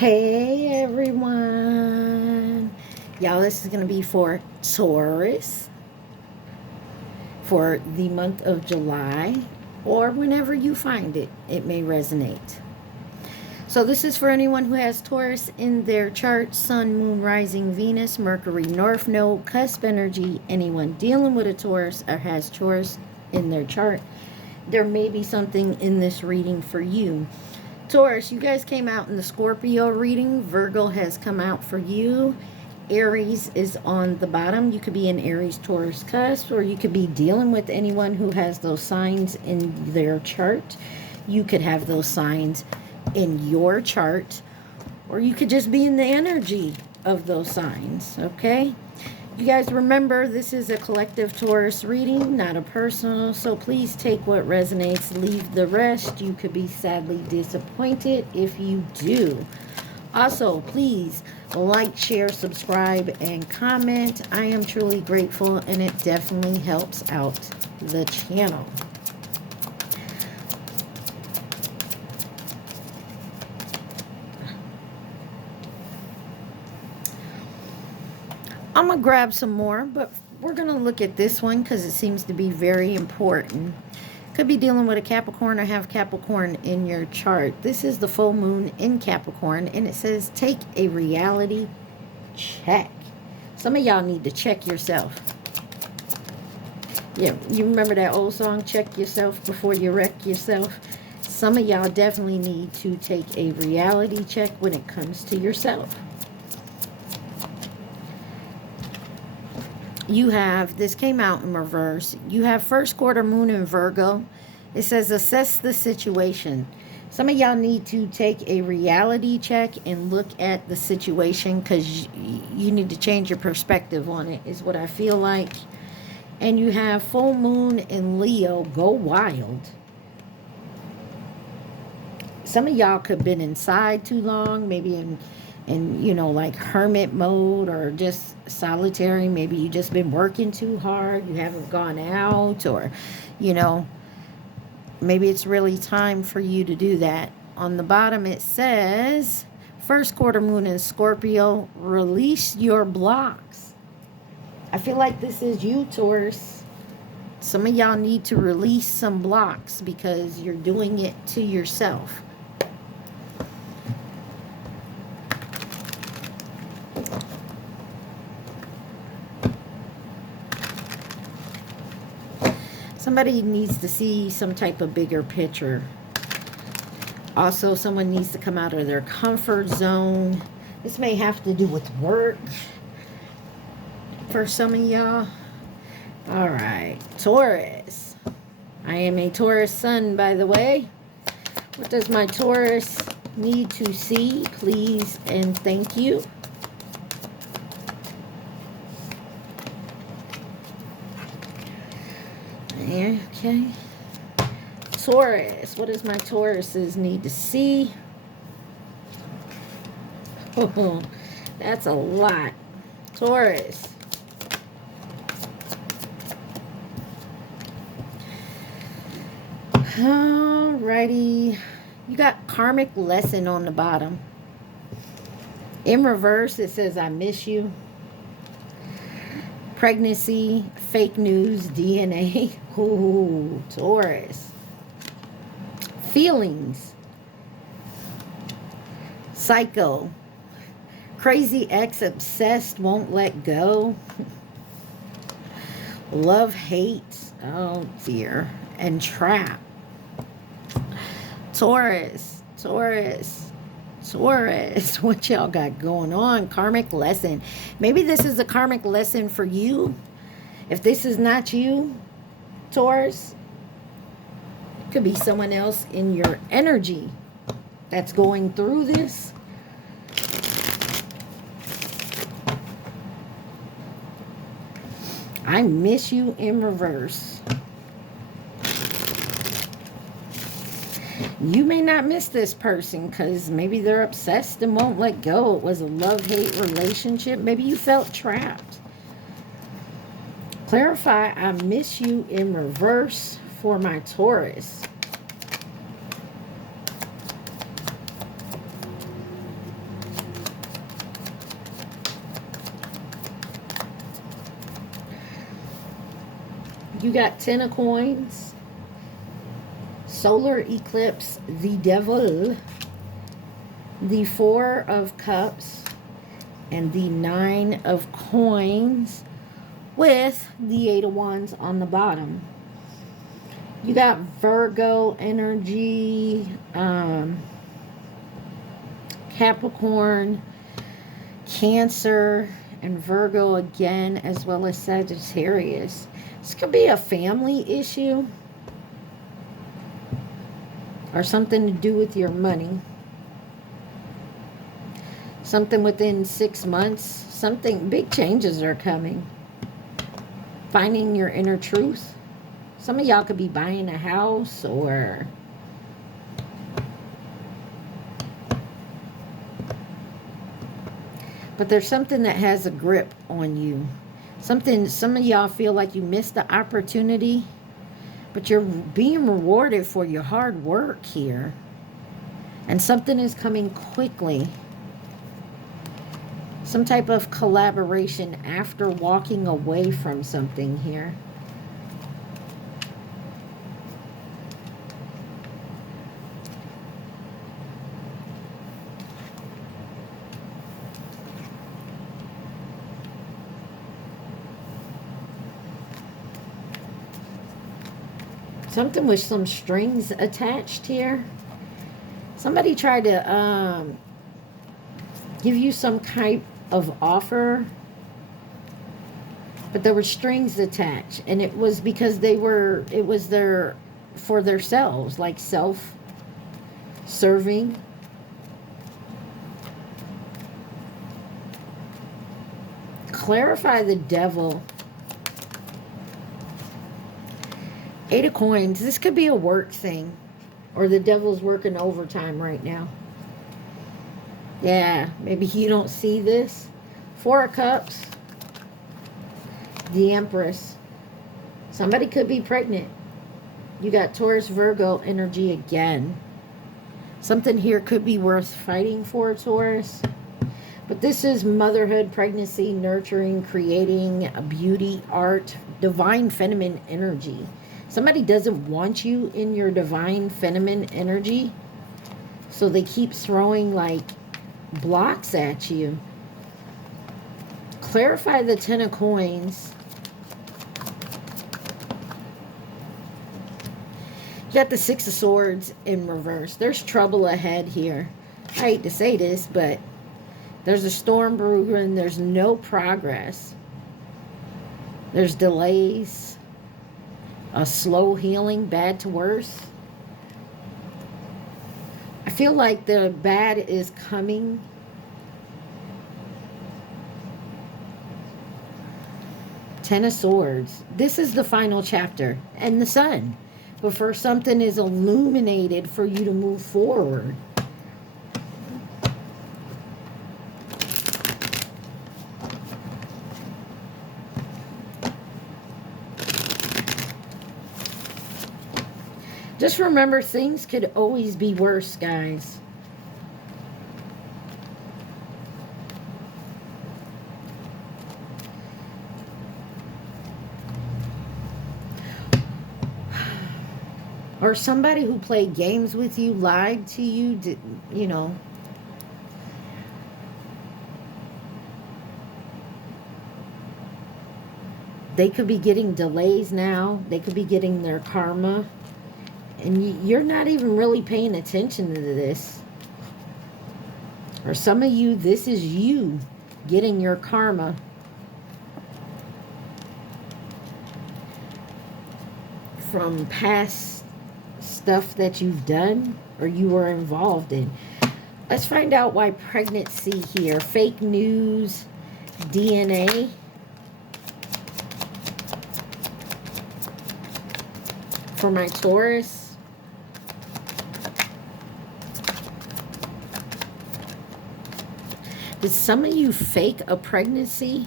Hey everyone. Y'all, this is going to be for Taurus for the month of July, or whenever you find it, it may resonate. So this is for anyone who has Taurus in their chart: Sun, Moon, Rising, Venus, Mercury, North Node, cusp energy. Anyone dealing with a Taurus or has Taurus in their chart, there may be something in this reading for you. Taurus, you guys came out in the Scorpio reading. Virgo has come out for you. Aries is on the bottom. You could be an Aries Taurus cusp, or you could be dealing with anyone who has those signs in their chart. You could have those signs in your chart, or you could just be in the energy of those signs, okay? You guys remember, this is a collective Taurus reading, not a personal, so please take what resonates, leave the rest. You could be sadly disappointed if you do. Also, please like, share, subscribe, and comment. I am truly grateful, and it definitely helps out the channel. I'm going to grab some more, but we're going to look at this one because it seems to be very important. Could be dealing with a Capricorn or have Capricorn in your chart. This is the full moon in Capricorn, and it says take a reality check. Some of y'all need to check yourself. Yeah, you remember that old song, check yourself before you wreck yourself? Some of y'all definitely need to take a reality check when it comes to yourself. You have, this came out in reverse, you have first quarter moon in Virgo. It says assess the situation. Some of y'all need to take a reality check and look at the situation, because you need to change your perspective on it, is what I feel like. And you have full moon in Leo, go wild. Some of y'all could have been inside too long, maybe in you know, like hermit mode, or just solitary. Maybe you just been working too hard, you haven't gone out, or you know, maybe it's really time for you to do that. On the bottom it says first quarter moon in Scorpio, release your blocks. I feel like this is you, Taurus. Some of y'all need to release some blocks because you're doing it to yourself. Somebody needs to see some type of bigger picture. Also, someone needs to come out of their comfort zone. This may have to do with work for some of y'all. All right, Taurus. I am a Taurus sun, by the way. What does my Taurus need to see? Please and thank you. Okay. Taurus. What does my Tauruses need to see? Oh, that's a lot. Taurus. Alrighty. You got karmic lesson on the bottom. In reverse, it says, I miss you. Pregnancy, fake news, DNA. Ooh, Taurus. Feelings. Psycho. Crazy ex, obsessed, won't let go. Love, hate. Oh dear. And trap. Taurus. Taurus. Taurus, what y'all got going on? Karmic lesson. Maybe this is a karmic lesson for you. If this is not you, Taurus, it could be someone else in your energy that's going through this. I miss you in reverse. You may not miss this person because maybe they're obsessed and won't let go. It was a love-hate relationship. Maybe you felt trapped. Clarify, I miss you in reverse for my Taurus. You got 10 of coins, solar eclipse, the devil, the 4 of cups, and the 9 of coins with the 8 of wands on the bottom. You got Virgo energy, Capricorn, Cancer, and Virgo again, as well as Sagittarius. This could be a family issue or something to do with your money. Something within 6 months. Something, big changes are coming. Finding your inner truth. Some of y'all could be buying a house or but there's something that has a grip on you. Something, some of y'all feel like you missed the opportunity, but you're being rewarded for your hard work here. And something is coming quickly. Some type of collaboration after walking away from something here. Something with some strings attached here. Somebody tried to give you some type of offer, but there were strings attached, and it was because it was for themselves, like self-serving. Clarify the devil. 8 of coins. This could be a work thing. Or the devil's working overtime right now. Yeah, maybe you don't see this. 4 of cups. The Empress. Somebody could be pregnant. You got Taurus, Virgo energy again. Something here could be worth fighting for, Taurus. But this is motherhood, pregnancy, nurturing, creating, beauty, art, divine feminine energy. Somebody doesn't want you in your divine feminine energy, so they keep throwing like blocks at you. Clarify the 10 of coins. You got the 6 of swords in reverse. There's trouble ahead here. I hate to say this, but there's a storm brewing. There's no progress. There's delays. A slow healing, bad to worse. I feel like the bad is coming. Ten of Swords. This is the final chapter. And the Sun. But first, something is illuminated for you to move forward. Just remember, things could always be worse, guys. Or somebody who played games with you, lied to you, you know. They could be getting delays now. They could be getting their karma. And you're not even really paying attention to this. Or some of you, this is you getting your karma. From past stuff that you've done or you were involved in. Let's find out why pregnancy here. Fake news, DNA. For my Taurus. Did some of you fake a pregnancy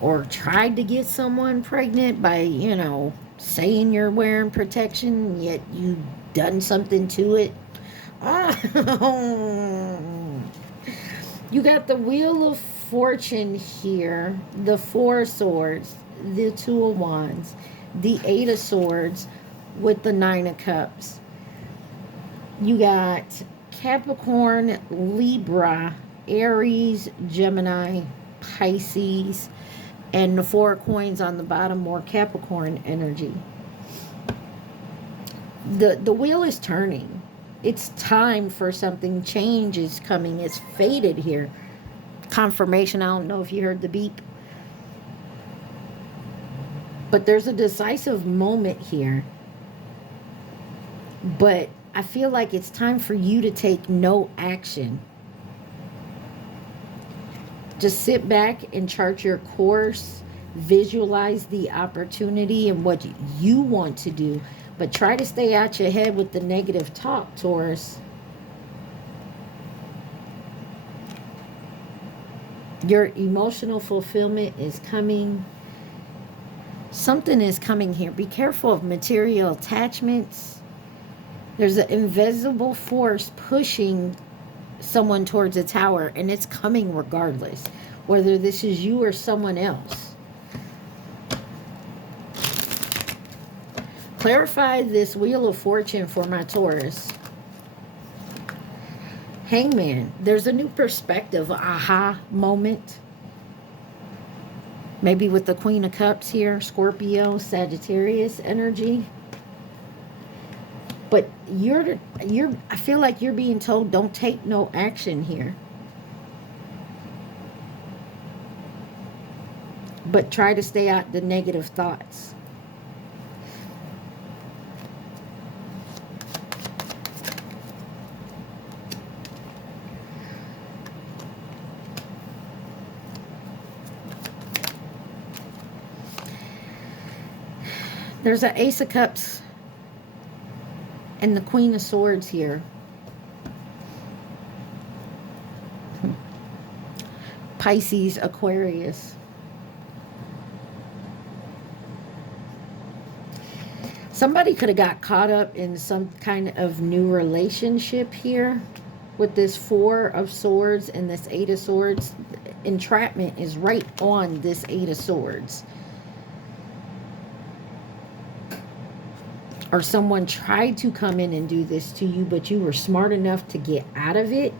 or tried to get someone pregnant by, you know, saying you're wearing protection, yet you done something to it? You got the Wheel of Fortune here, the 4 of Swords, the 2 of Wands, the Eight of Swords with the Nine of Cups. You got Capricorn, Libra, Aries, Gemini, Pisces, and the Four of Coins on the bottom, more Capricorn energy. The wheel is turning. It's time for something. Change is coming. It's faded here. Confirmation. I don't know if you heard the beep. But there's a decisive moment here. But I feel like it's time for you to take no action. Just sit back and chart your course. Visualize the opportunity and what you want to do. But try to stay out your head with the negative talk, Taurus. Your emotional fulfillment is coming. Something is coming here. Be careful of material attachments. There's an invisible force pushing someone towards a tower, and it's coming regardless, whether this is you or someone else. Clarify this Wheel of Fortune for my Taurus. Hangman. There's a new perspective, aha moment. Maybe with the Queen of Cups here, Scorpio, Sagittarius energy. But I feel like you're being told don't take no action here. But try to stay out the negative thoughts. There's an Ace of Cups and the Queen of Swords here. Pisces, Aquarius. Somebody could have got caught up in some kind of new relationship here with this Four of Swords and this Eight of Swords. Entrapment is right on this Eight of Swords. Or someone tried to come in and do this to you, but you were smart enough to get out of it.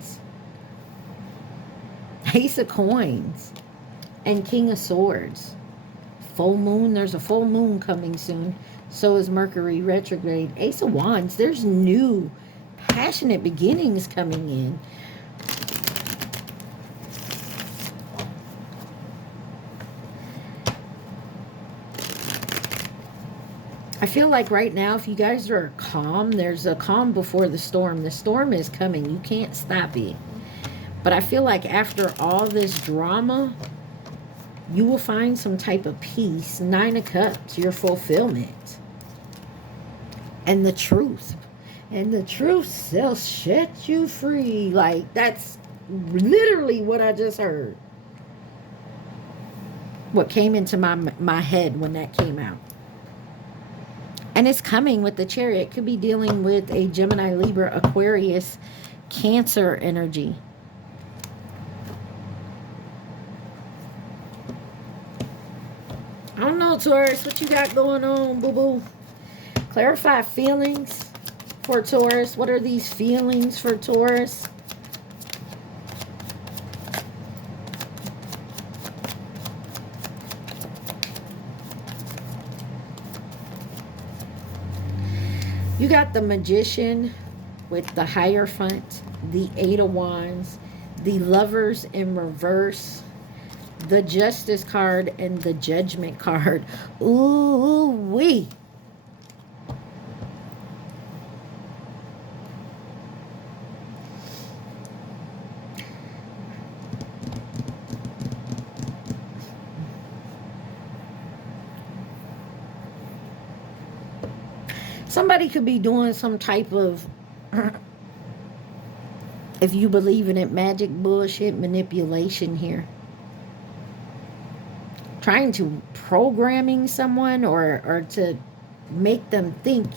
Ace of Coins and King of Swords. Full moon. There's a full moon coming soon. So is Mercury retrograde. Ace of Wands. There's new passionate beginnings coming in. I feel like right now, if you guys are calm, there's a calm before the storm. The storm is coming. You can't stop it. But I feel like after all this drama, you will find some type of peace. Nine of Cups, your fulfillment. And the truth. And the truth shall set you free. Like, that's literally what I just heard. What came into my head when that came out. And it's coming with the Chariot. It could be dealing with a Gemini, Libra, Aquarius, Cancer energy. I don't know, Taurus. What you got going on, boo-boo? Clarify feelings for Taurus. What are these feelings for Taurus? You got the Magician with the Hierophant, the Eight of Wands, the Lovers in reverse, the Justice card, and the Judgment card. Ooh-wee. Somebody could be doing some type of, if you believe in it, magic, bullshit, manipulation here. Trying to programming someone or to make them think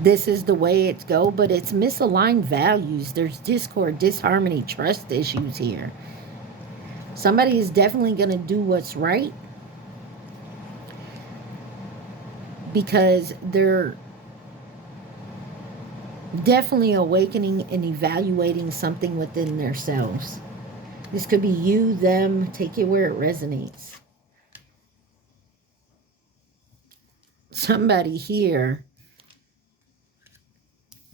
this is the way it's go, but it's misaligned values. There's discord, disharmony, trust issues here. Somebody is definitely going to do what's right. because they're definitely awakening and evaluating something within themselves. This could be you, them, take it where it resonates. Somebody here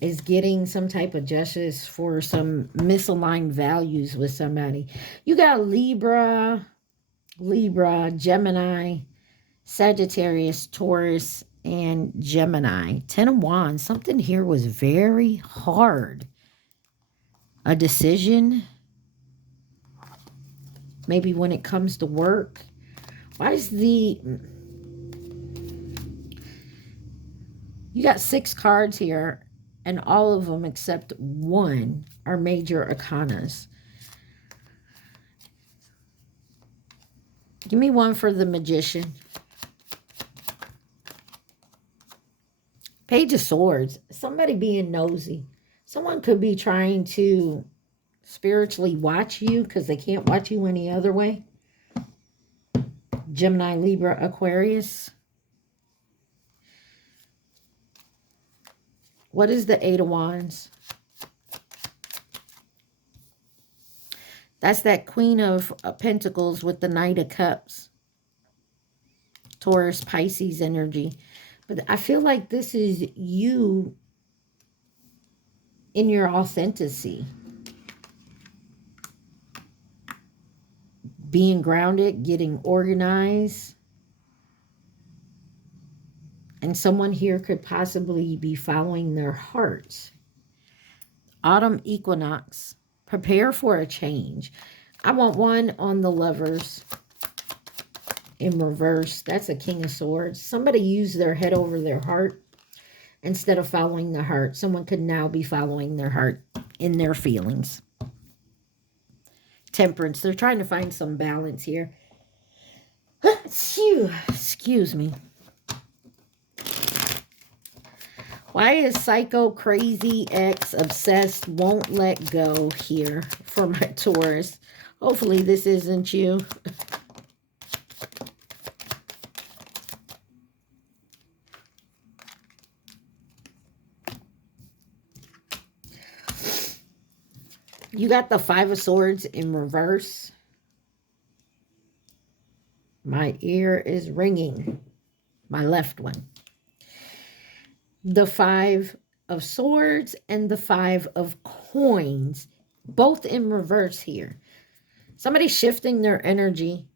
is getting some type of justice for some misaligned values with somebody. You got Libra, Gemini, Sagittarius, Taurus, and Gemini. 10 of Wands. Something here was very hard. A decision. Maybe when it comes to work. Why is the... You got 6 cards here, and all of them except one are major arcanas. Give me one for the Magician. Page of Swords. Somebody being nosy. Someone could be trying to spiritually watch you because they can't watch you any other way. Gemini, Libra, Aquarius. What is the 8 of Wands? That's that Queen of Pentacles with the Knight of Cups. Taurus, Pisces energy. But I feel like this is you in your authenticity. Being grounded, getting organized. And someone here could possibly be following their heart. Autumn equinox. Prepare for a change. I want one on the Lovers in reverse. That's a King of Swords. Somebody used their head over their heart instead of following the heart. Someone could now be following their heart in their feelings. Temperance. They're trying to find some balance here. Excuse me. Why is psycho, crazy, ex, obsessed, won't let go here for my Taurus? Hopefully this isn't you. You got the 5 of Swords in reverse. My ear is ringing. My left one. The 5 of Swords and the 5 of Coins, both in reverse here. Somebody shifting their energy,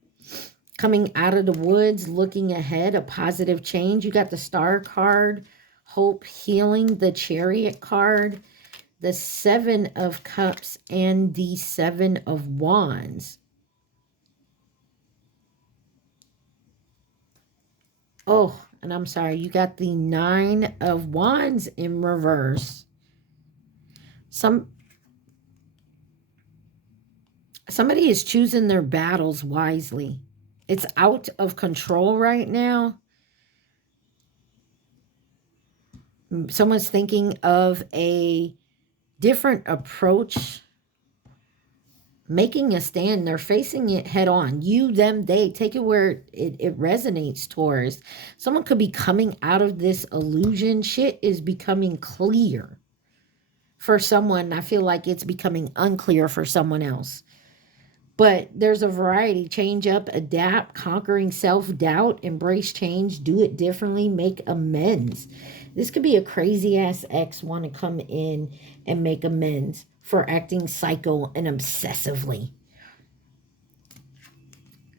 coming out of the woods, looking ahead, a positive change. You got the Star card, hope, healing, the Chariot card, the 7 of Cups, and the 7 of Wands. Oh, and I'm sorry, you got the 9 of Wands in reverse. Somebody is choosing their battles wisely. It's out of control right now. Someone's thinking of a different approach. Making a stand. They're facing it head on. You, them, they. Take it where it resonates, Taurus. Someone could be coming out of this illusion. Shit is becoming clear for someone. I feel like it's becoming unclear for someone else. But there's a variety. Change up, adapt, conquering self-doubt, embrace change, do it differently, make amends. This could be a crazy-ass ex want to come in and make amends for acting psycho and obsessively.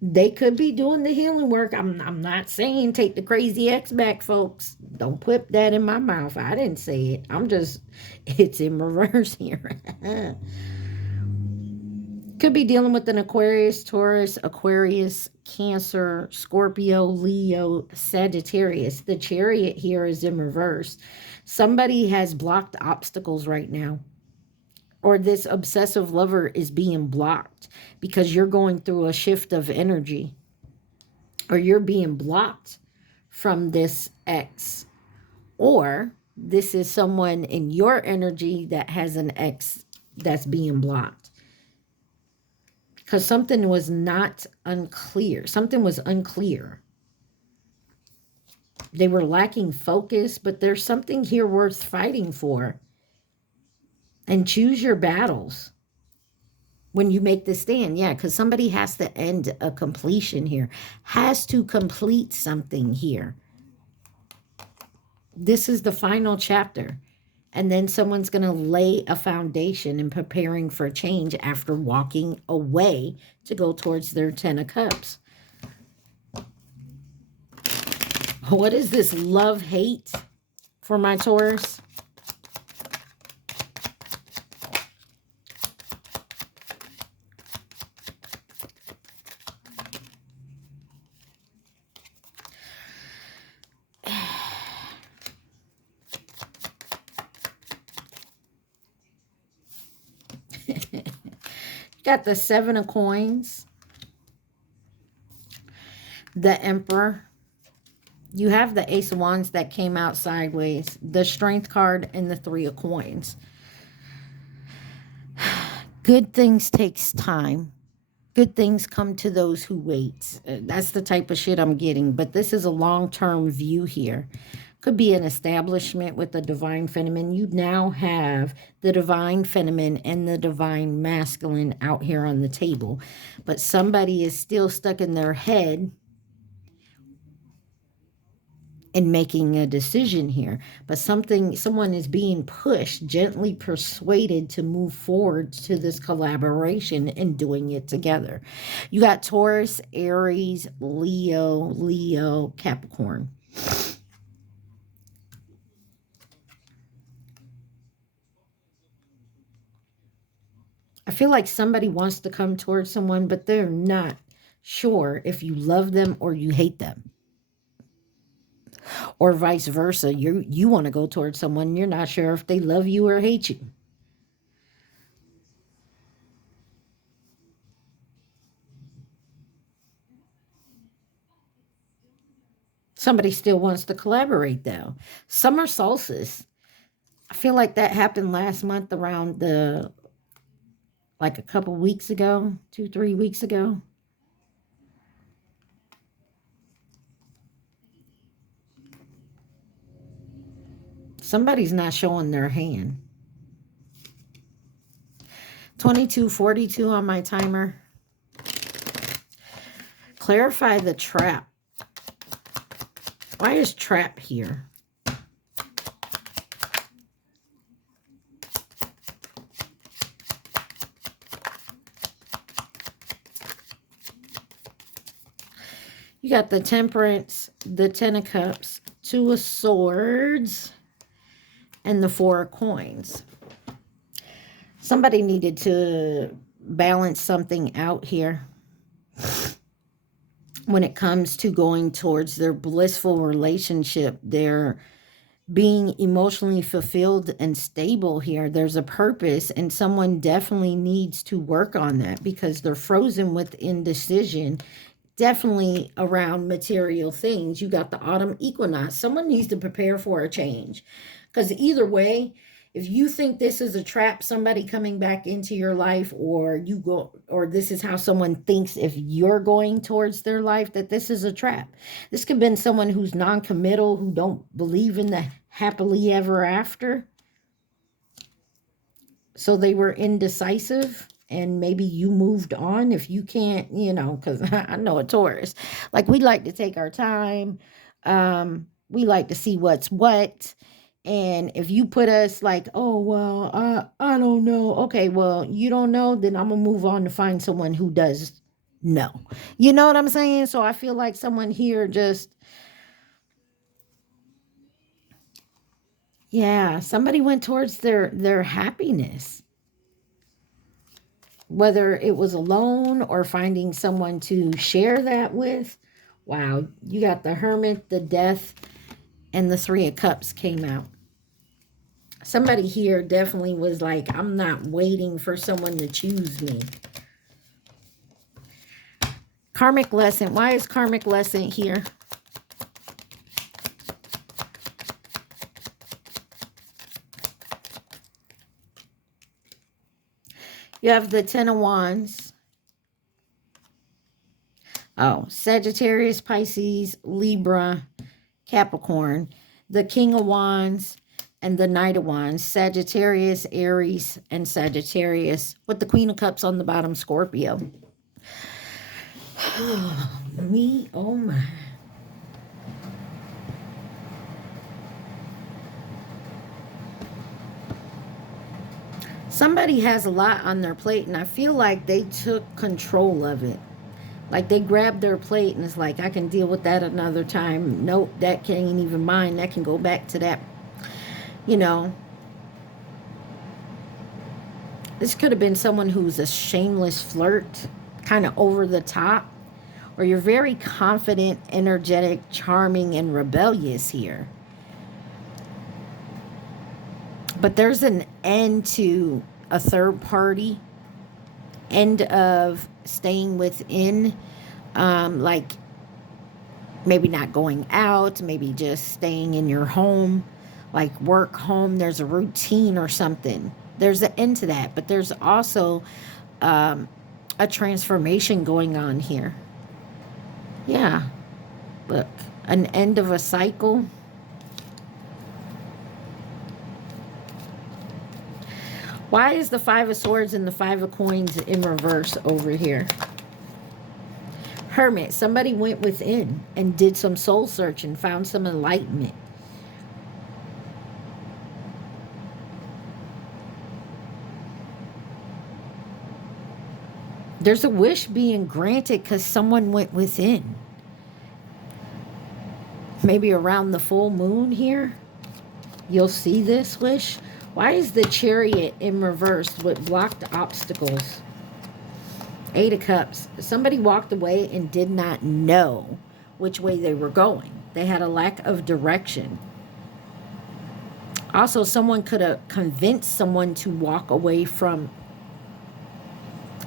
They could be doing the healing work. I'm not saying take the crazy ex back, folks. Don't put that in my mouth. I didn't say it. It's in reverse here. Could be dealing with an Aquarius, Taurus, Aquarius, Cancer, Scorpio, Leo, Sagittarius. The Chariot here is in reverse. Somebody has blocked obstacles right now. Or this obsessive lover is being blocked because you're going through a shift of energy. Or you're being blocked from this ex. Or this is someone in your energy that has an ex that's being blocked. Because something was not unclear. Something was unclear. They were lacking focus, but there's something here worth fighting for. And choose your battles when you make the stand. Yeah, because somebody has to end a completion here. Has to complete something here. This is the final chapter. And then someone's going to lay a foundation in preparing for change after walking away to go towards their 10 of Cups. What is this love-hate for my Taurus? Got the 7 of Coins, the Emperor. You have the Ace of Wands that came out sideways, the Strength card, and the 3 of Coins. Good things takes time. Good things come to those who wait. That's the type of shit I'm getting. But this is a long-term view here. Could be an establishment with the Divine Feminine. You now have the Divine Feminine and the Divine Masculine out here on the table. But somebody is still stuck in their head in making a decision here. But someone is being pushed, gently persuaded to move forward to this collaboration and doing it together. You got Taurus, Aries, Leo, Capricorn. I feel like somebody wants to come towards someone, but they're not sure if you love them or you hate them. Or vice versa. You want to go towards someone, you're not sure if they love you or hate you. Somebody still wants to collaborate, though. Summer solstice. I feel like that happened last month around like a couple weeks ago, 2-3 weeks ago. Somebody's not showing their hand. 22:42 on my timer. Clarify the trap. Why is trap here? You got the Temperance, the 10 of Cups, 2 of Swords, and the 4 of Coins. Somebody needed to balance something out here when it comes to going towards their blissful relationship. They're being emotionally fulfilled and stable here. There's a purpose, and someone definitely needs to work on that because they're frozen with indecision. Definitely around material things. You got the autumn equinox. Someone needs to prepare for a change. Because either way, if you think this is a trap, somebody coming back into your life, or this is how someone thinks if you're going towards their life, that this is a trap. This could have been someone who's non-committal, who don't believe in the happily ever after. So they were indecisive. And maybe you moved on. If you can't, because I know a Taurus, like we like to take our time. We like to see what's what. And if you put us like, oh, well, I don't know. Okay, well, you don't know, then I'm going to move on to find someone who does know. You know what I'm saying? So I feel like someone here just, yeah, somebody went towards their happiness. Whether it was alone or finding someone to share that with. Wow, you got the Hermit, the Death, and the 3 of Cups came out. Somebody here definitely was like, I'm not waiting for someone to choose me. Karmic lesson. Why is karmic lesson here? You have the 10 of Wands. Oh, Sagittarius, Pisces, Libra, Capricorn, the King of Wands, and the Knight of Wands, Sagittarius, Aries, and Sagittarius, with the Queen of Cups on the bottom, Scorpio. Me, oh my. Somebody has a lot on their plate, and I feel like they took control of it. Like they grabbed their plate and it's like, I can deal with that another time. Nope, that can't even mine. That can go back to that, you know. This could have been someone who's a shameless flirt, kind of over the top. Or you're very confident, energetic, charming, and rebellious here. But there's an end to a third party. End of staying within. Like maybe not going out. Maybe just staying in your home. Like work, home. There's a routine or something. There's an end to that. But there's also a transformation going on here. Yeah. Look. An end of a cycle. Why is the Five of Swords and the Five of Coins in reverse over here? Hermit. Somebody went within and did some soul search and found some enlightenment. There's a wish being granted because someone went within. Maybe around the full moon here, you'll see this wish. Why is the Chariot in reverse with blocked obstacles? Eight of Cups. Somebody walked away and did not know which way they were going. They had a lack of direction. Also, someone could have convinced someone to walk away from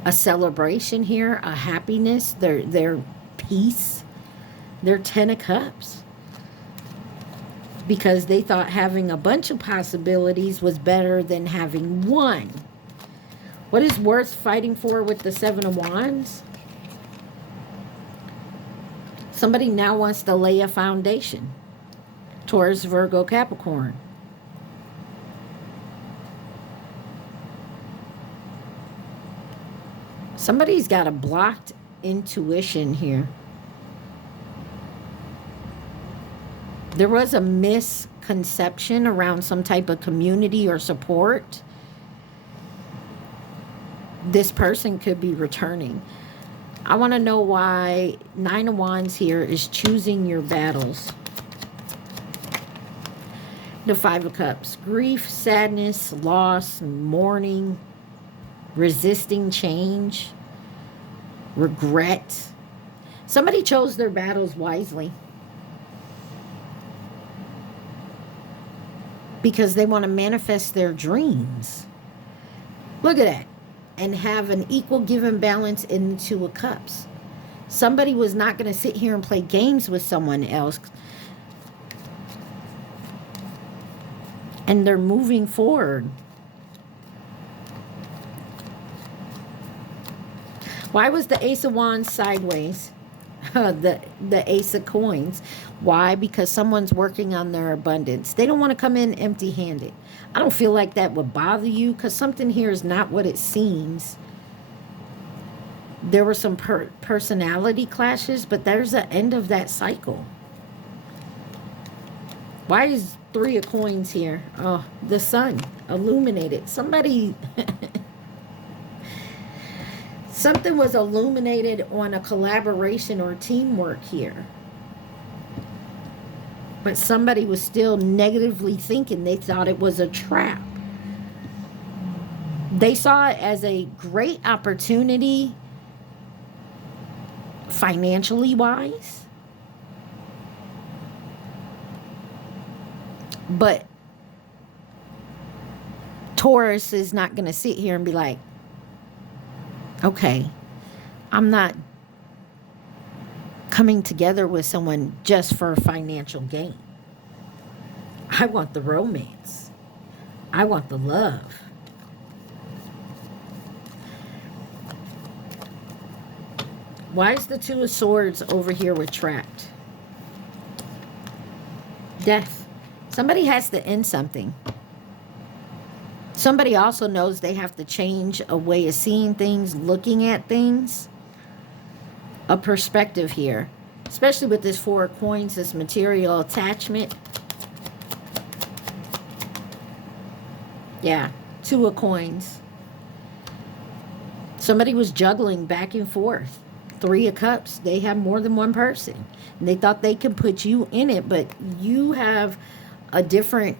a celebration here, a happiness, their peace, their Ten of Cups. Because they thought having a bunch of possibilities was better than having one. What is worth fighting for with the Seven of Wands? Somebody now wants to lay a foundation. Taurus, Virgo, Capricorn. Somebody's got a blocked intuition here. There was a misconception around some type of community or support. This person could be returning. I want to know why Nine of Wands here is choosing your battles. The Five of Cups. Grief, sadness, loss, mourning, resisting change, regret. Somebody chose their battles wisely. Because they want to manifest their dreams. Look at that. And have an equal give and balance in the Two of Cups. Somebody was not going to sit here and play games with someone else. And they're moving forward. Why was the Ace of Wands sideways? the Ace of Coins. Why? Because someone's working on their abundance. They don't want to come in empty-handed. I don't feel like that would bother you because something here is not what it seems. There were some personality clashes, but there's an end of that cycle. Why is Three of Coins here? Oh, the sun illuminated. Somebody... Something was illuminated on a collaboration or teamwork here. But somebody was still negatively thinking. They thought it was a trap. They saw it as a great opportunity, financially wise. But Taurus is not going to sit here and be like, okay, I'm not coming together with someone just for financial gain. I want the romance. I want the love. Why is the Two of Swords over here with trapped? Death. Somebody has to end something. Somebody also knows they have to change a way of seeing things, looking at things. A perspective here. Especially with this 4 of coins, this material attachment. Yeah, 2 of coins. Somebody was juggling back and forth. 3 of cups. They have more than one person. And they thought they could put you in it, but you have a different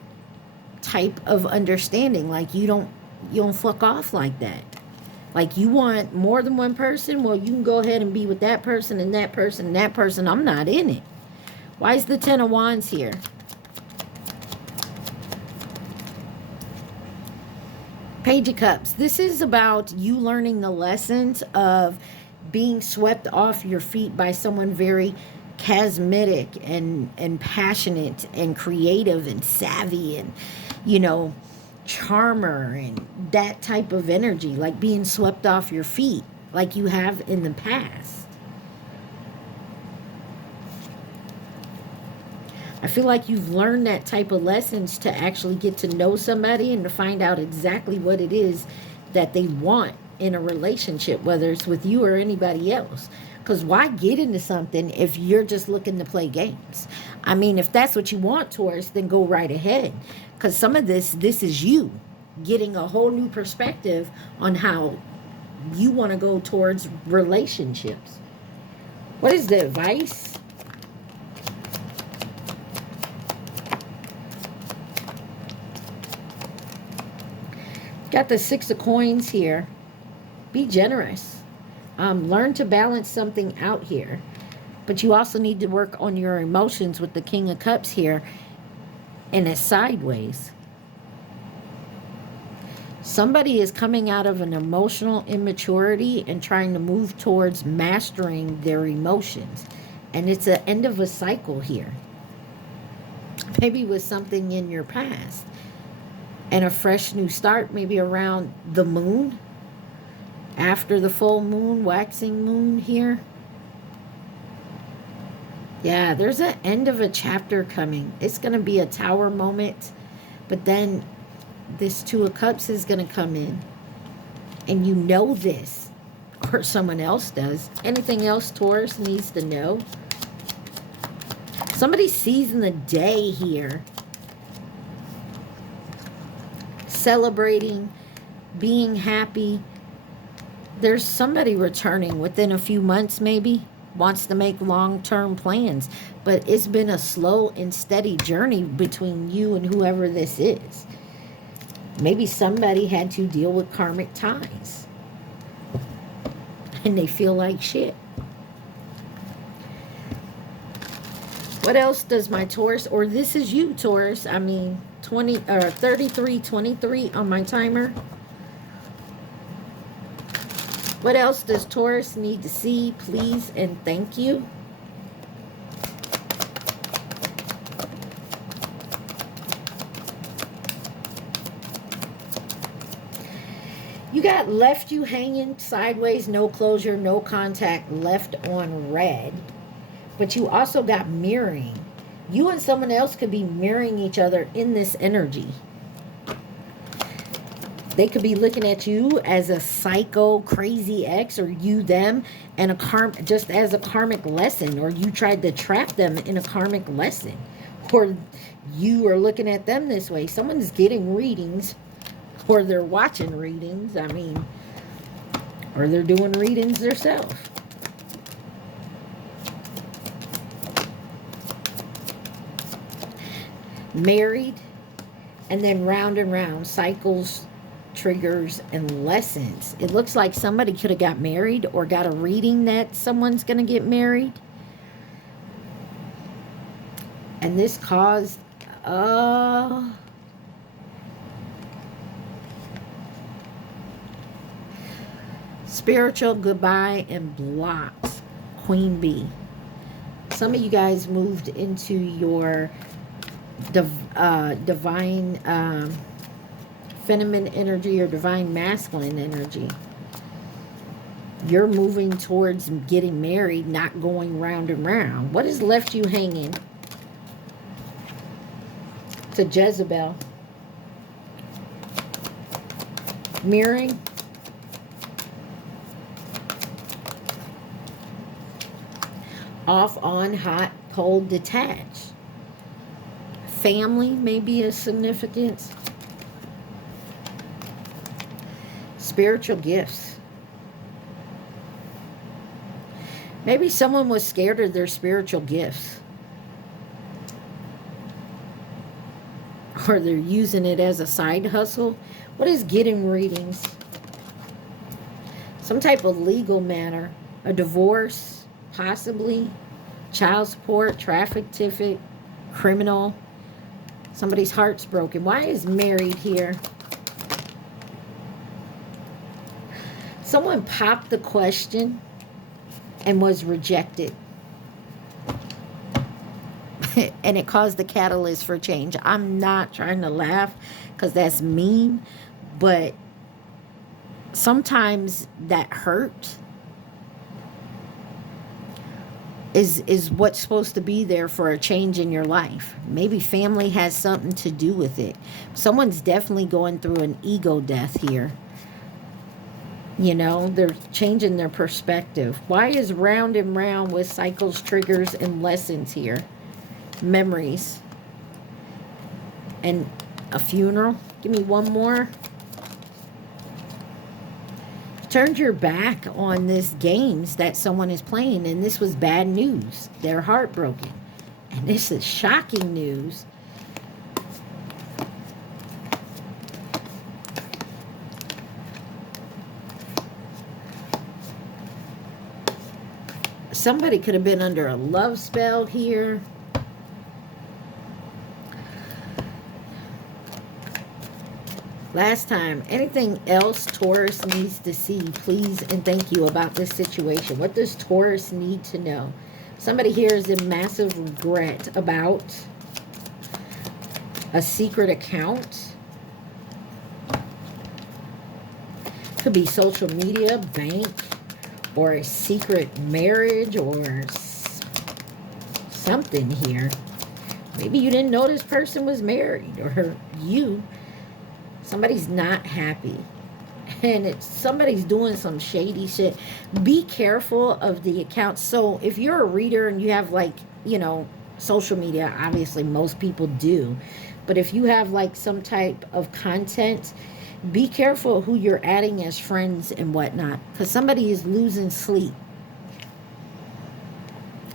type of understanding. Like you don't fuck off like that. Like you want more than one person, well, you can go ahead and be with that person and that person and that person. I'm not in it. Why is the 10 of Wands here? Page of Cups. This is about you learning the lessons of being swept off your feet by someone very charismatic and passionate and creative and savvy and, you know, charmer and that type of energy, like being swept off your feet like you have in the past. I feel like you've learned that type of lessons to actually get to know somebody and to find out exactly what it is that they want in a relationship, whether it's with you or anybody else. Because why get into something if you're just looking to play games? I mean, if that's what you want, Taurus, then go right ahead. Because some of this is you getting a whole new perspective on how you want to go towards relationships. What is the advice? Got the 6 of coins here. Be generous. Learn to balance something out here. But you also need to work on your emotions with the King of Cups here. And it's sideways. Somebody is coming out of an emotional immaturity and trying to move towards mastering their emotions. And it's the end of a cycle here. Maybe with something in your past. And a fresh new start, maybe around the moon. After the full moon, waxing moon here. Yeah, there's an end of a chapter coming. It's going to be a tower moment. But then this 2 of Cups is going to come in. And you know this. Or someone else does. Anything else Taurus needs to know? Somebody's seizing the day here. Celebrating. Being happy. There's somebody returning within a few months maybe. Wants to make long-term plans. But it's been a slow and steady journey between you and whoever this is. Maybe somebody had to deal with karmic ties. And they feel like shit. What else does my Taurus, or this is you, Taurus, I mean, 3323 on my timer. What else does Taurus need to see, please, and thank you? You got left you hanging sideways, no closure, no contact, left on red. But you also got mirroring. You and someone else could be mirroring each other in this energy. They could be looking at you as a psycho, crazy ex, or you them, and just as a karmic lesson, or you tried to trap them in a karmic lesson, or you are looking at them this way. Someone's getting readings, or they're watching readings. I mean, or they're doing readings themselves. Married, and then round and round cycles, triggers, and lessons. It looks like somebody could have got married or got a reading that someone's going to get married. And this caused spiritual goodbye and blocked. Queen Bee. Some of you guys moved into your divine feminine energy or divine masculine energy. You're moving towards getting married, not going round and round. What has left you hanging? To Jezebel. Mirroring. Off, on, hot, cold, detached. Family may be a significance. Spiritual gifts. Maybe someone was scared of their spiritual gifts. Or they're using it as a side hustle. What is getting readings? Some type of legal matter. A divorce, possibly. Child support, traffic ticket, criminal. Somebody's heart's broken. Why is married here? Someone popped the question and was rejected. And it caused the catalyst for change. I'm not trying to laugh because that's mean, but sometimes that hurt is what's supposed to be there for a change in your life. Maybe family has something to do with it. Someone's definitely going through an ego death here. You know, they're changing their perspective. Why is round and round with cycles, triggers, and lessons here? Memories. And a funeral. Give me one more. Turned your back on this games that someone is playing, and this was bad news. They're heartbroken. And this is shocking news. Somebody could have been under a love spell here. Last time, anything else Taurus needs to see, please and thank you, about this situation? What does Taurus need to know? Somebody here is in massive regret about a secret account. Could be social media, bank, or a secret marriage, or something here. Maybe you didn't know this person was married, or you. Somebody's not happy. And it's somebody's doing some shady shit. Be careful of the accounts. So if you're a reader and you have, like, you know, social media, obviously most people do. But if you have like some type of content, be careful who you're adding as friends and whatnot. Because somebody is losing sleep.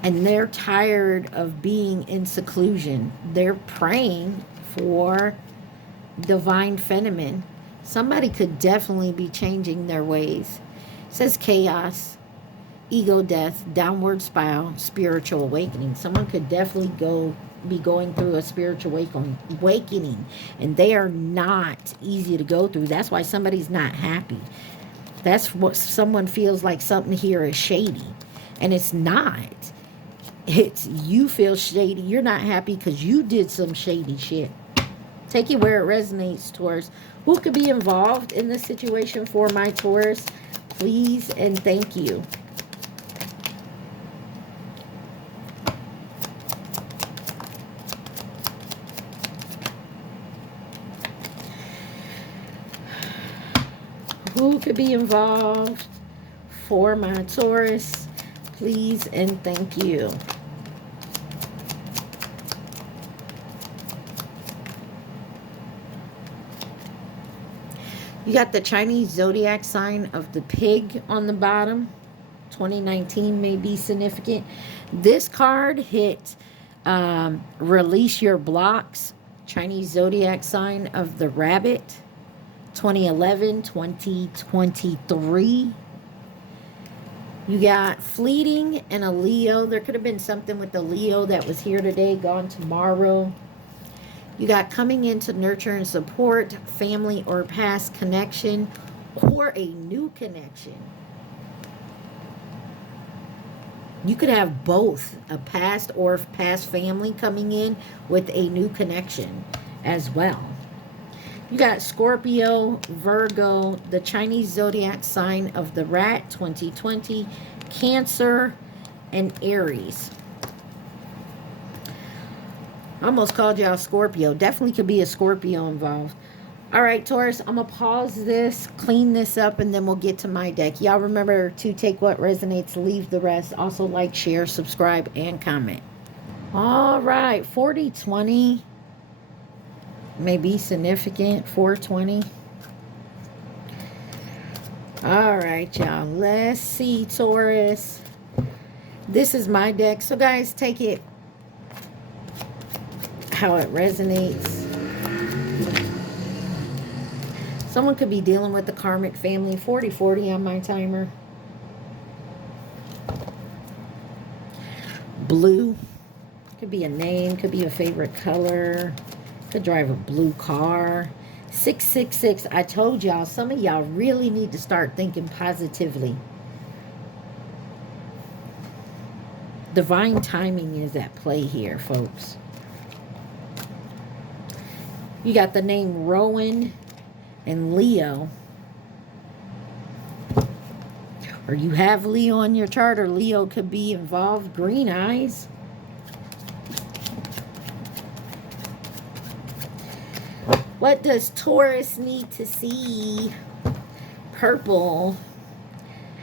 And they're tired of being in seclusion. They're praying for divine feminine. Somebody could definitely be changing their ways. It says chaos, ego death, downward spiral, spiritual awakening. Someone could definitely be going through a spiritual awakening, and they are not easy to go through. That's why somebody's not happy. That's what someone feels like. Something here is shady, and it's not. It's you feel shady. You're not happy because you did some shady shit. Take it where it resonates, Taurus. Who could be involved in this situation for my Taurus? Please and thank you. Who could be involved for my Taurus? Please and thank you. You got the Chinese zodiac sign of the pig on the bottom. 2019 may be significant. This card hit release your blocks. Chinese zodiac sign of the rabbit. 2011, 2023. You got fleeting and a Leo. There could have been something with the Leo that was here today, gone tomorrow. You got coming in to nurture and support, family or past connection, or a new connection. You could have both, a past or past family coming in with a new connection as well. You got Scorpio, Virgo, the Chinese zodiac sign of the rat, 2020, Cancer, and Aries. I almost called y'all Scorpio. Definitely could be a Scorpio involved. All right, Taurus, I'm going to pause this, clean this up, and then we'll get to my deck. Y'all remember to take what resonates, leave the rest. Also like, share, subscribe, and comment. All right, 40-20 may be significant. 420. All right, y'all. Let's see, Taurus. This is my deck. So, guys, take it how it resonates. Someone could be dealing with the karmic family. 40-40 on my timer. Blue. Could be a name. Could be a favorite color. Could drive a blue car. 666. I told y'all, some of y'all really need to start thinking positively. Divine timing is at play here, folks. You got the name Rowan and Leo. Or you have Leo on your chart, or Leo could be involved. Green eyes. What does Taurus need to see? Purple.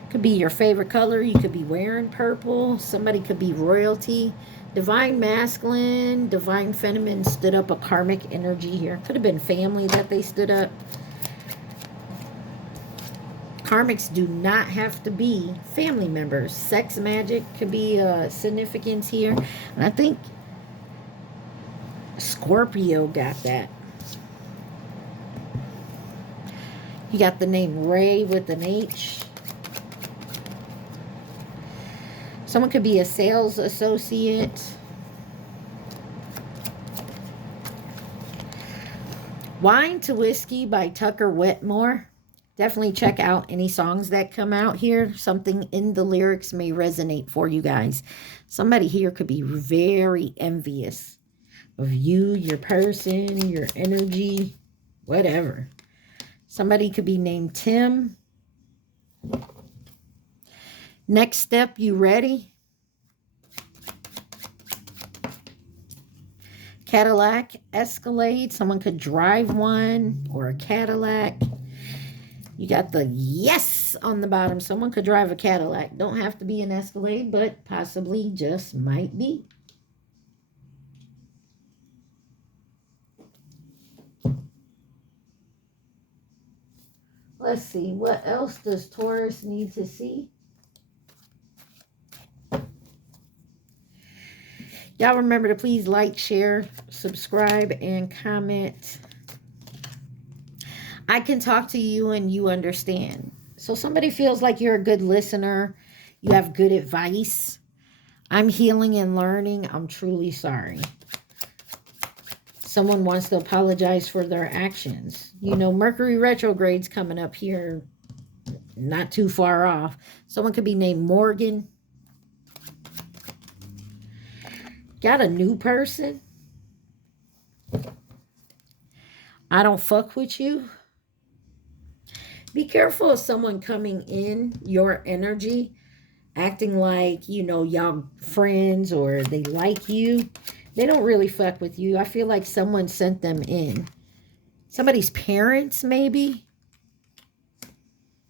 Could be your favorite color. You could be wearing purple. Somebody could be royalty. Divine masculine, divine feminine stood up a karmic energy here. Could have been family that they stood up. Karmics do not have to be family members. Sex magic could be significance here. And I think Scorpio got that. You got the name Ray with an H. Someone could be a sales associate. Wine to Whiskey by Tucker Wetmore. Definitely check out any songs that come out here. Something in the lyrics may resonate for you guys. Somebody here could be very envious of you, your person, your energy, whatever. Somebody could be named Tim. Next step, you ready? Cadillac Escalade. Someone could drive one or a Cadillac. You got the yes on the bottom. Someone could drive a Cadillac. Don't have to be an Escalade, but possibly just might be. Let's see. What else does Taurus need to see? Y'all remember to please like, share, subscribe, and comment. I can talk to you and you understand. So somebody feels like you're a good listener. You have good advice. I'm healing and learning. I'm truly sorry. Someone wants to apologize for their actions. You know, Mercury retrograde's coming up here not too far off. Someone could be named Morgan. Got a new person. I don't fuck with you. Be careful of someone coming in your energy, acting like, you know, y'all friends or they like you. They don't really fuck with you. I feel like someone sent them in. Somebody's parents, maybe.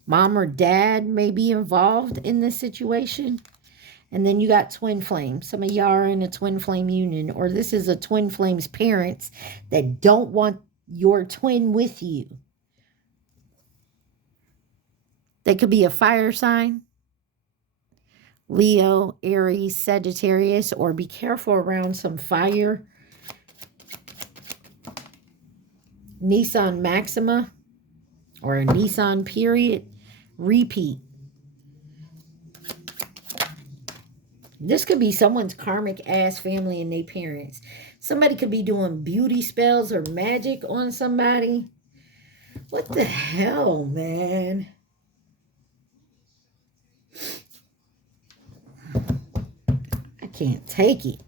Mom or dad may be involved in this situation. And then you got twin flames. Some of y'all are in a twin flame union. Or this is a twin flame's parents that don't want your twin with you. They could be a fire sign. Leo, Aries, Sagittarius. Or be careful around some fire. Nissan Maxima. Or a Nissan period. Repeat. This could be someone's karmic ass family and their parents. Somebody could be doing beauty spells or magic on somebody. What the hell, man? I can't take it.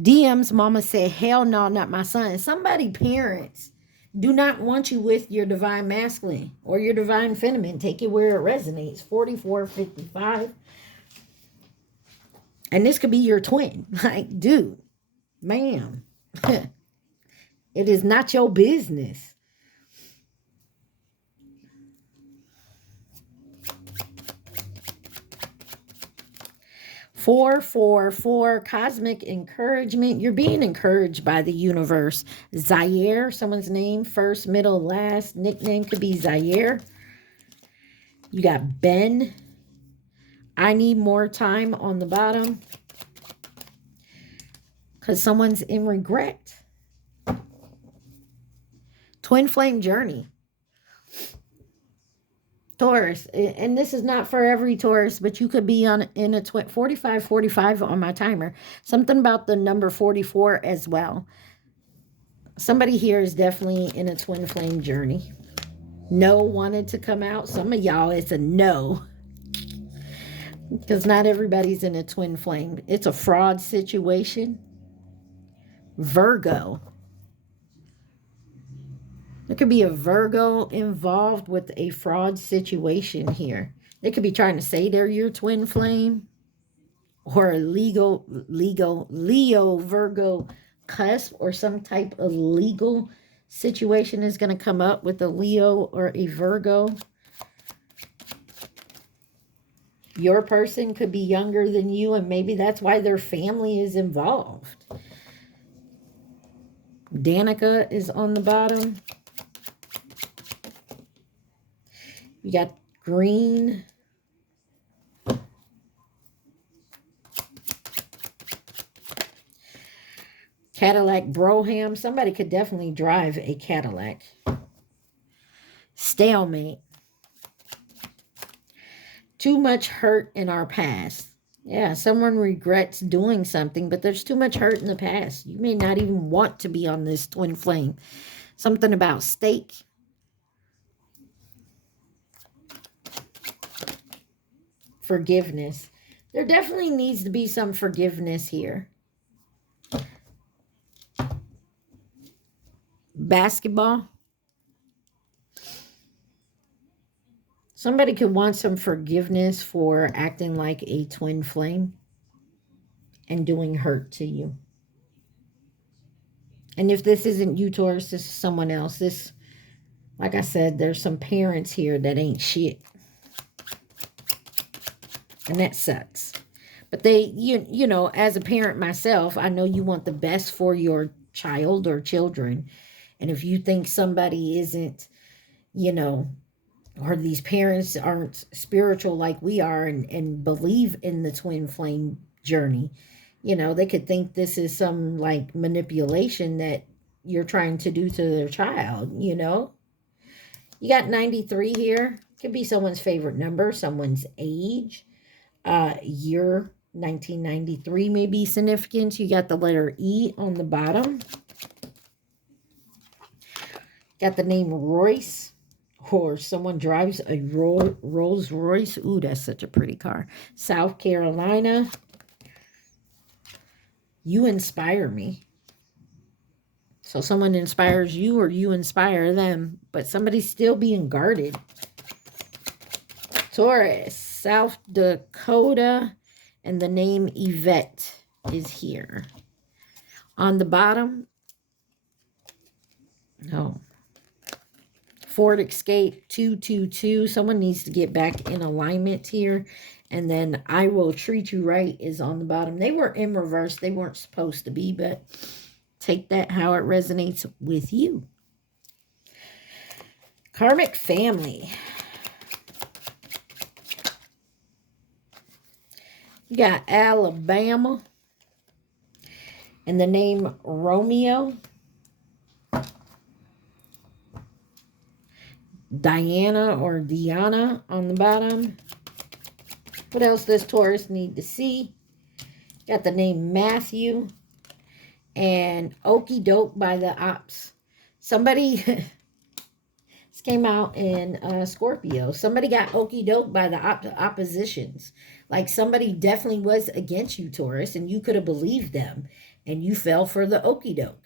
DM's mama said, hell no, not my son. Somebody parents do not want you with your divine masculine or your divine feminine. Take it where it resonates. 44-55. And this could be your twin. Like, dude, ma'am, It is not your business. Four, cosmic encouragement. You're being encouraged by the universe. Zaire, someone's name, first, middle, last. Nickname could be Zaire. You got Ben. I need more time on the bottom. Because someone's in regret. Twin flame journey. Taurus, and this is not for every Taurus, but you could be in a 45 on my timer. Something about the number 44 as well. Somebody here is definitely in a twin flame journey. No wanted to come out. Some of y'all, it's a no. Because not everybody's in a twin flame. It's a fraud situation. Virgo. There could be a Virgo involved with a fraud situation here. They could be trying to say they're your twin flame. Or a Leo, Virgo cusp, or some type of legal situation is going to come up with a Leo or a Virgo. Your person could be younger than you, and maybe that's why their family is involved. Danica is on the bottom. You got green. Cadillac Broham. Somebody could definitely drive a Cadillac. Stalemate. Too much hurt in our past. Yeah, someone regrets doing something, but there's too much hurt in the past. You may not even want to be on this twin flame. Something about stake. Forgiveness. There definitely needs to be some forgiveness here. Basketball. Somebody could want some forgiveness for acting like a twin flame and doing hurt to you. And if this isn't you, Taurus, this is someone else. This, like I said, there's some parents here that ain't shit. And that sucks. But they, you know, as a parent myself, I know you want the best for your child or children. And if you think somebody isn't, you know, or these parents aren't spiritual like we are and believe in the twin flame journey, you know, they could think this is some like manipulation that you're trying to do to their child, you know. You got 93 here. Could be someone's favorite number, someone's age. Year 1993 may be significant. You got the letter E on the bottom. Got the name Royce, or someone drives a Rolls Royce. Ooh, that's such a pretty car. South Carolina. You inspire me. So someone inspires you or you inspire them, but somebody's still being guarded. Taurus, South Dakota, and the name Yvette is here. On the bottom, no. Ford Escape 222. Someone needs to get back in alignment here. And then I Will Treat You Right is on the bottom. They were in reverse. They weren't supposed to be, but take that how it resonates with you. Karmic family. You got Alabama and the name Romeo. Diana or Diana on the bottom. What else does Taurus need to see? Got the name Matthew and Okie Doke by the Ops. Somebody this came out in Scorpio. Somebody got Okie Doke by the oppositions. Like somebody definitely was against you, Taurus, and you could have believed them, and you fell for the Okie Doke.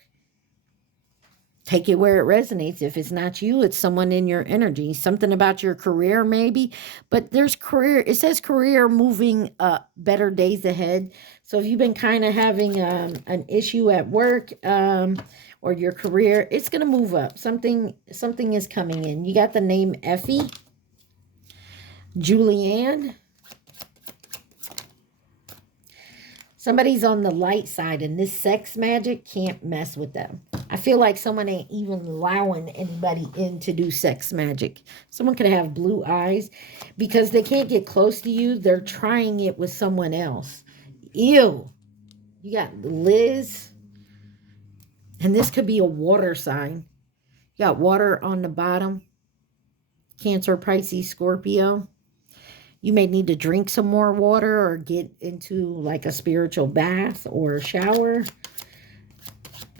take it where it resonates. If it's not you, it's someone in your energy. Something about your career, maybe. But there's career. It says career moving up, better days ahead. So if you've been kind of having an issue at work or your career, it's going to move up. Something is coming in. You got the name Effie, Julianne. Somebody's on the light side, and this sex magic can't mess with them. I feel like someone ain't even allowing anybody in to do sex magic. Someone could have blue eyes because they can't get close to you. They're trying it with someone else. Ew. You got Liz. And this could be a water sign. You got water on the bottom. Cancer, Pisces, Scorpio. You may need to drink some more water or get into like a spiritual bath or a shower.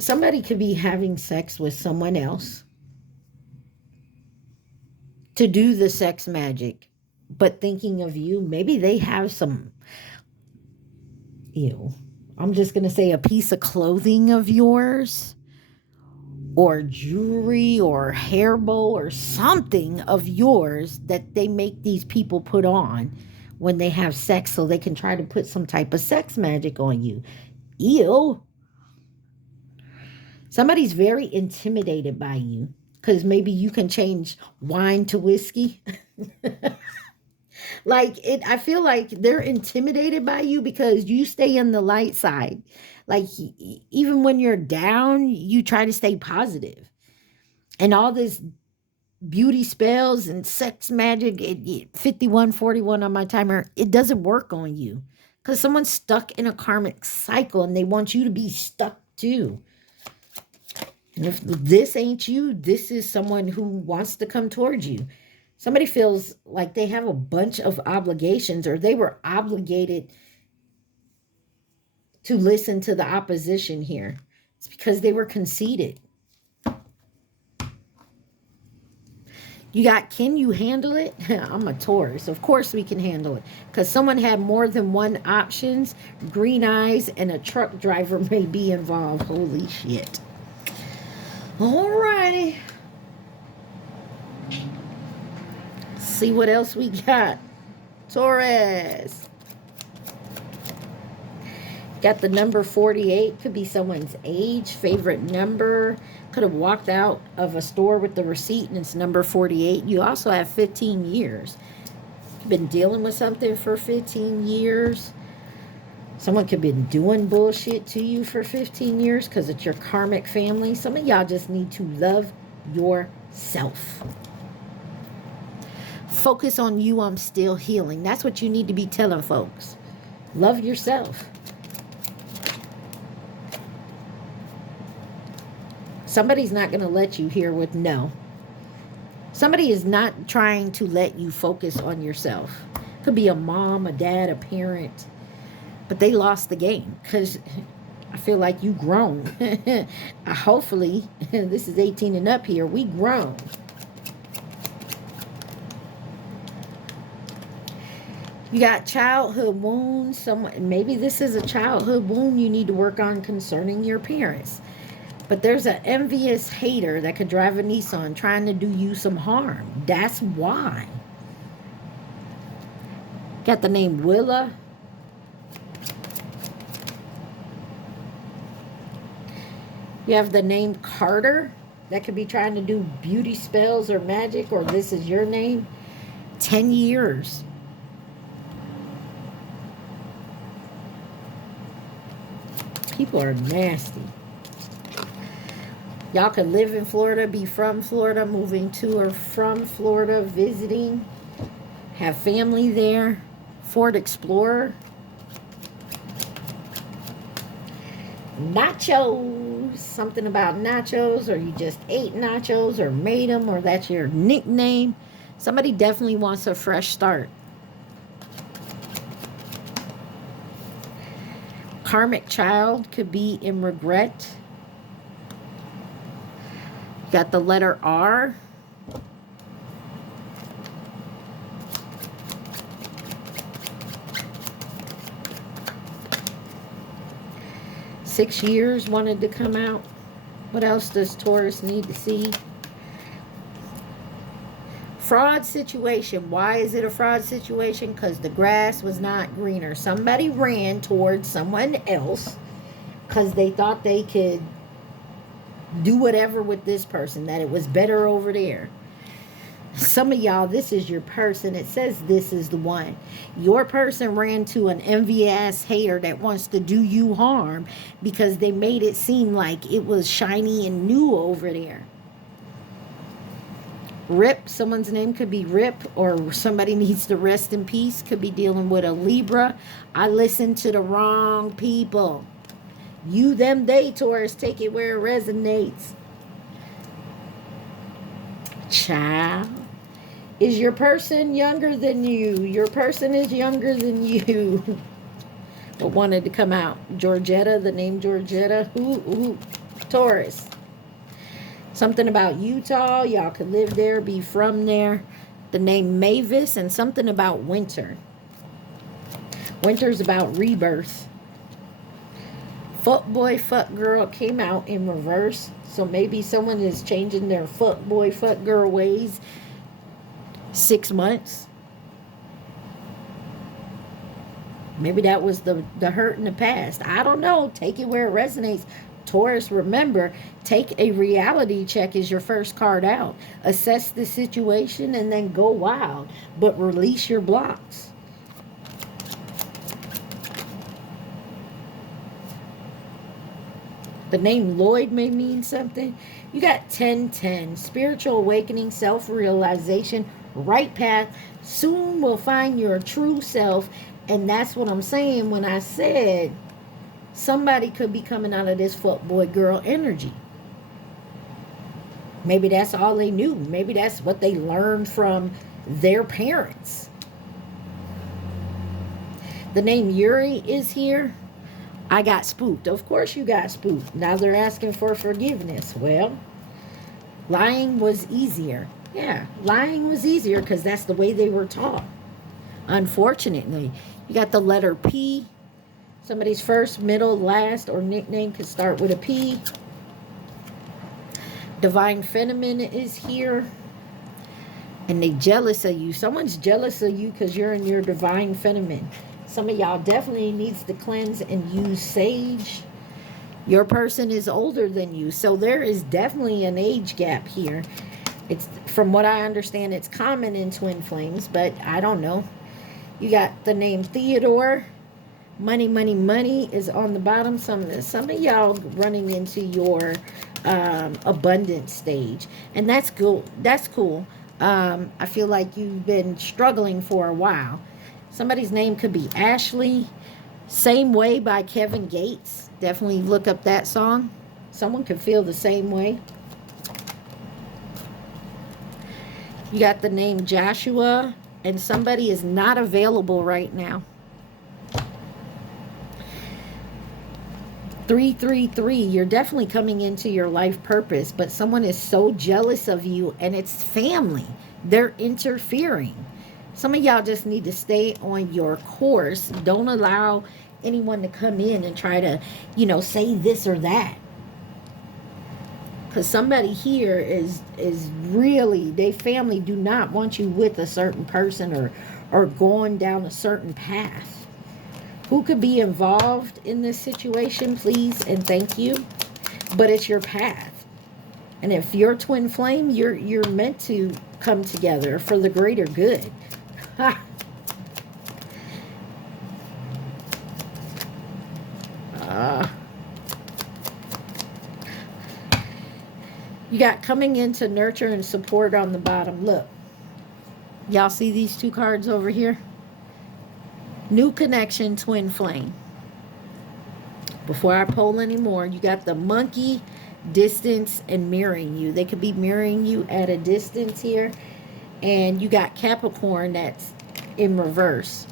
Somebody could be having sex with someone else to do the sex magic, but thinking of you. Maybe they have some, I'm just going to say a piece of clothing of yours or jewelry or hair bow or something of yours that they make these people put on when they have sex so they can try to put some type of sex magic on you. Ew. Somebody's very intimidated by you because maybe you can change wine to whiskey. I feel like they're intimidated by you because you stay on the light side. Like, even when you're down, you try to stay positive. And all this beauty spells and sex magic, 5141 on my timer, it doesn't work on you. Because someone's stuck in a karmic cycle and they want you to be stuck too. And if this ain't you, this is someone who wants to come towards you. Somebody feels like they have a bunch of obligations or they were obligated to listen to the opposition here. It's because they were conceited. You got, can you handle it? I'm a Taurus. Of course we can handle it. Because someone had more than one options. Green eyes and a truck driver may be involved. Holy shit. Alrighty. See what else we got. Taurus. Got the number 48. Could be someone's age, favorite number. Could have walked out of a store with the receipt and it's number 48. You also have 15 years. You've been dealing with something for 15 years. Someone could have been doing bullshit to you for 15 years because it's your karmic family. Some of y'all just need to love yourself. Focus on you. I'm still healing. That's what you need to be telling folks. Love yourself. Somebody's not going to let you hear with no. Somebody is not trying to let you focus on yourself. Could be a mom, a dad, a parent. But they lost the game because I feel like you grown. Hopefully, this is 18 and up here. We grown. You got childhood wounds. Maybe this is a childhood wound you need to work on concerning your parents. But there's an envious hater that could drive a Nissan trying to do you some harm. That's why. Got the name Willa. You have the name Carter that could be trying to do beauty spells or magic, or this is your name. 10 years. People are nasty. Y'all could live in Florida, be from Florida, moving to or from Florida, visiting, have family there. Ford Explorer. Nachos. Something about nachos, or you just ate nachos or made them, or that's your nickname. Somebody definitely wants a fresh start. Karmic child could be in regret. Got the letter R. $6 years wanted to come out. What else does Taurus need to see? Fraud situation. Why is it a fraud situation? Because the grass was not greener. Somebody ran towards someone else because they thought they could do whatever with this person, that it was better over there. Some of y'all, this is your person. It says this is the one. Your person ran to an envious hater that wants to do you harm because they made it seem like it was shiny and new over there. Rip, someone's name could be Rip, or somebody needs to rest in peace. Could be dealing with a Libra. I listened to the wrong people. You, them, they, Taurus. Take it where it resonates. Child. Is your person younger than you? Your person is younger than you. But wanted to come out. Georgetta, the name Georgetta. Who? Taurus. Something about Utah. Y'all could live there, be from there. The name Mavis, and something about winter. Winter's about rebirth. Fuck boy, fuck girl came out in reverse. So maybe someone is changing their fuck boy, fuck girl ways. 6 months. Maybe that was the hurt in the past. I don't know. Take it where it resonates. Taurus, remember, take a reality check is your first card out. Assess the situation and then go wild. But release your blocks. The name Lloyd may mean something. You got 1010. Spiritual awakening, self-realization, right path. Soon will find your true self. And that's what I'm saying when I said somebody could be coming out of this fuckboy girl energy. Maybe that's all they knew. Maybe that's what they learned from their parents. The name Yuri is here. I got spooked. Of course you got spooked. Now they're asking for forgiveness. Well, lying was easier. Yeah, lying was easier because that's the way they were taught. Unfortunately, you got the letter P. Somebody's first, middle, last, or nickname could start with a P. Divine Feminine is here. And they jealous of you. Someone's jealous of you because you're in your Divine Feminine. Some of y'all definitely needs to cleanse and use sage. Your person is older than you. So there is definitely an age gap here. It's, from what I understand, it's common in twin flames, but I don't know. You got the name Theodore. Money, money, money is on the bottom. Some of y'all running into your abundance stage. And that's cool. That's cool. I feel like you've been struggling for a while. Somebody's name could be Ashley. Same Way by Kevin Gates. Definitely look up that song. Someone could feel the same way. You got the name Joshua. And somebody is not available right now. 333. You're definitely coming into your life purpose. But someone is so jealous of you. And it's family. They're interfering. Some of y'all just need to stay on your course. Don't allow anyone to come in and try to, say this or that. Because somebody here is really, they family do not want you with a certain person or going down a certain path. Who could be involved in this situation, please and thank you. But it's your path. And if you're twin flame, you're meant to come together for the greater good. Ha! You got coming into nurture and support on the bottom. Look. Y'all see these two cards over here? New connection, twin flame. Before I pull anymore, you got the monkey, distance, and mirroring you. They could be mirroring you at a distance here. And you got Capricorn that's in reverse.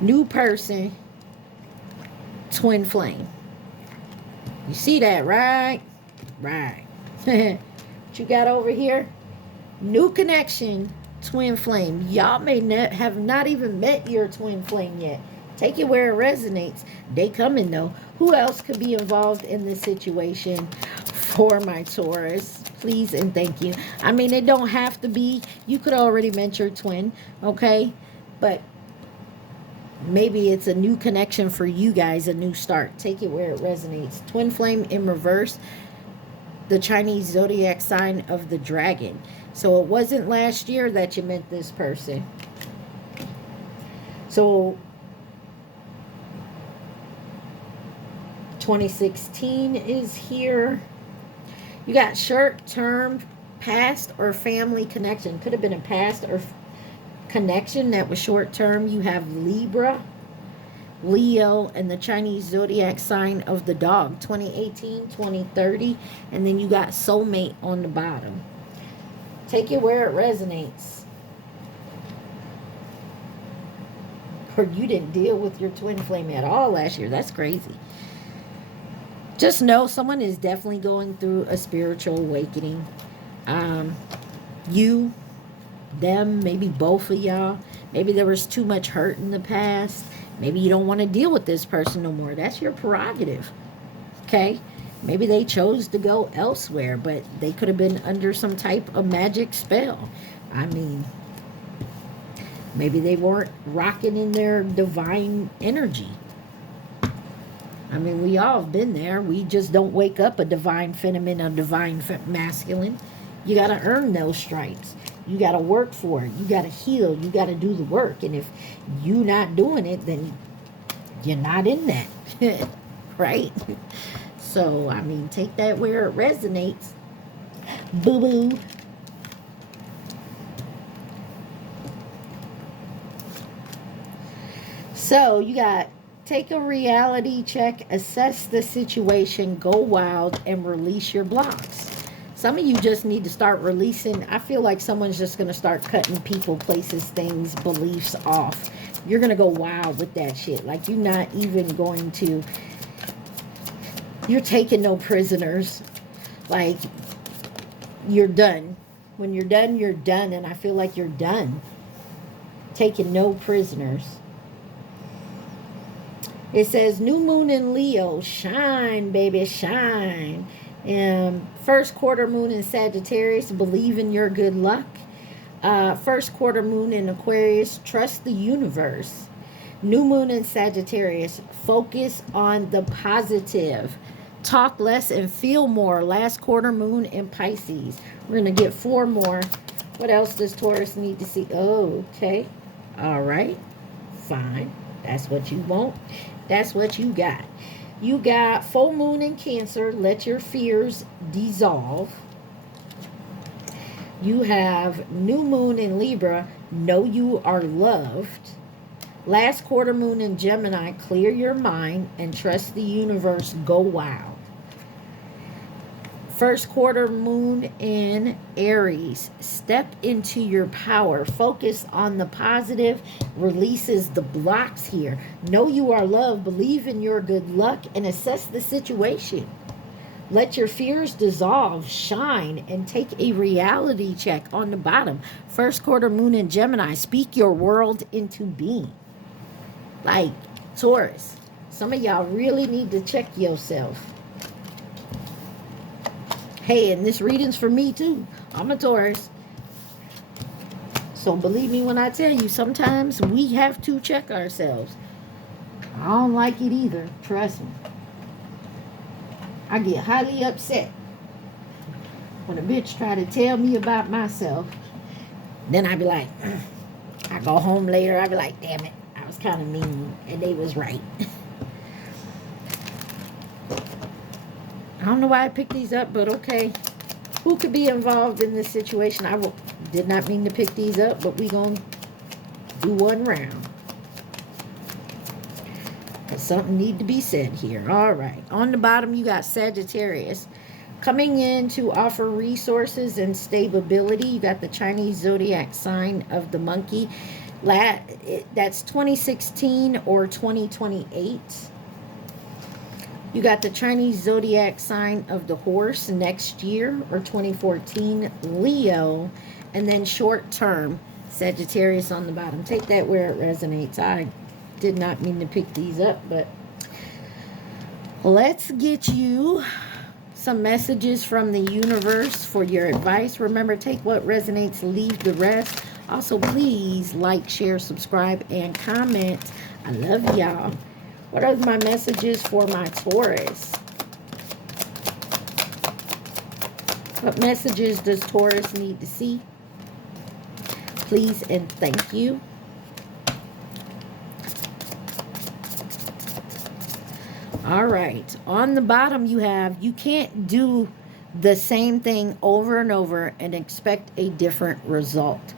New person, twin flame. You see that, right? Right. What you got over here? New connection, twin flame. Y'all may have not even met your twin flame yet. Take it where it resonates. They coming though. Who else could be involved in this situation for my Taurus? Please and thank you. I mean, it don't have to be. You could already meet your twin, okay? But maybe it's a new connection for you guys, a new start. Take it where it resonates. Twin flame in reverse, the Chinese zodiac sign of the dragon. So it wasn't last year that you met this person. So 2016 is here. You got short-term past or family connection. Could have been a past or connection that was short-term. You have Libra, Leo, and the Chinese zodiac sign of the dog. 2018, 2030. And then you got soulmate on the bottom. Take it where it resonates. Or you didn't deal with your twin flame at all last year. That's crazy. Just know someone is definitely going through a spiritual awakening. You, them, maybe both of y'all. Maybe there was too much hurt in the past. Maybe you don't want to deal with this person no more. That's your prerogative. Okay? Maybe they chose to go elsewhere, but they could have been under some type of magic spell. I mean, maybe they weren't rocking in their divine energy. I mean, we all have been there. We just don't wake up a divine feminine, a divine masculine. You got to earn those stripes. You got to work for it. You got to heal. You got to do the work. And if you're not doing it, then you're not in that. Right? So, I mean, take that where it resonates. Boo-boo. So, you got take a reality check, assess the situation, go wild, and release your blocks. Some of you just need to start releasing. I feel like someone's just going to start cutting people, places, things, beliefs off. You're going to go wild with that shit. Like, you're not even going to... You're taking no prisoners. Like, you're done. When you're done, you're done. And I feel like you're done. Taking no prisoners. It says, new moon in Leo. Shine, baby, shine. First quarter moon in Sagittarius. Believe in your good luck. First quarter moon in Aquarius. Trust the universe. New moon in Sagittarius. Focus on the positive. Talk less and feel more. Last quarter moon in Pisces. We're going to get 4 more. What else does Taurus need to see? Oh, okay. All right. Fine. That's what you want. That's what you got. You got full moon in Cancer. Let your fears dissolve. You have new moon in Libra. Know you are loved. Last quarter moon in Gemini. Clear your mind and trust the universe. Go wild. First quarter moon in Aries. Step into your power. Focus on the positive. Releases the blocks here. Know you are loved. Believe in your good luck and assess the situation. Let your fears dissolve. Shine and take a reality check on the bottom. First quarter moon in Gemini. Speak your world into being. Like, Taurus, some of y'all really need to check yourself. Hey, and this reading's for me too. I'm a Taurus. So believe me when I tell you, sometimes we have to check ourselves. I don't like it either. Trust me. I get highly upset when a bitch try to tell me about myself. Then I be like, I go home later. I be like, damn it. I was kind of mean. And they was right. I don't know why I picked these up, but okay. Who could be involved in this situation? I did not mean to pick these up, but we going to do one round. Because something need to be said here. All right. On the bottom, you got Sagittarius. Coming in to offer resources and stability. You got the Chinese zodiac sign of the monkey. That's 2016 or 2028. You got the Chinese zodiac sign of the horse next year or 2014, Leo, and then short term, Sagittarius on the bottom. Take that where it resonates. I did not mean to pick these up, but Let's get you some messages from the universe for your advice. Remember, take what resonates, leave the rest. Also, please like, share, subscribe, and comment. I love y'all. What are my messages for my Taurus? What messages does Taurus need to see? Please and thank you. All right. On the bottom you have, you can't do the same thing over and over and expect a different result.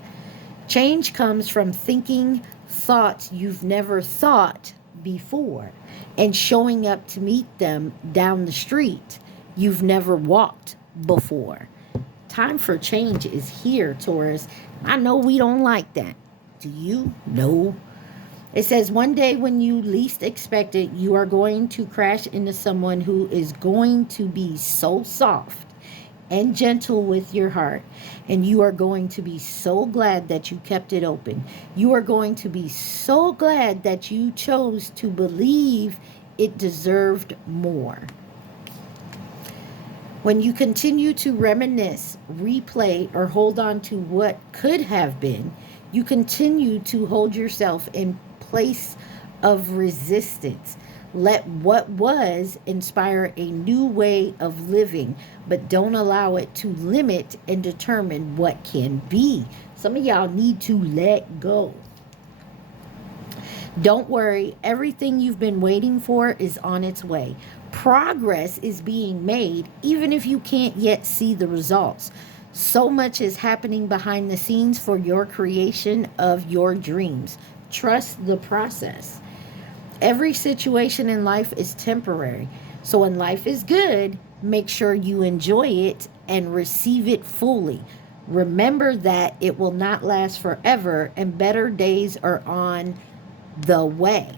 Change comes from thinking thoughts you've never thought before and showing up to meet them down the street you've never walked before. Time for change is here, Taurus. I know we don't like that. Do you? No. It says one day when you least expect it, you are going to crash into someone who is going to be so soft and gentle with your heart. And you are going to be so glad that you kept it open. You are going to be so glad that you chose to believe it deserved more. When you continue to reminisce, replay, or hold on to what could have been, you continue to hold yourself in place of resistance. Let what was inspire a new way of living, but don't allow it to limit and determine what can be. Some of y'all need to let go. Don't worry, everything you've been waiting for is on its way. Progress is being made, even if you can't yet see the results. So much is happening behind the scenes for your creation of your dreams. Trust the process. Every situation in life is temporary. So when life is good, make sure you enjoy it and receive it fully. Remember that it will not last forever and better days are on the way.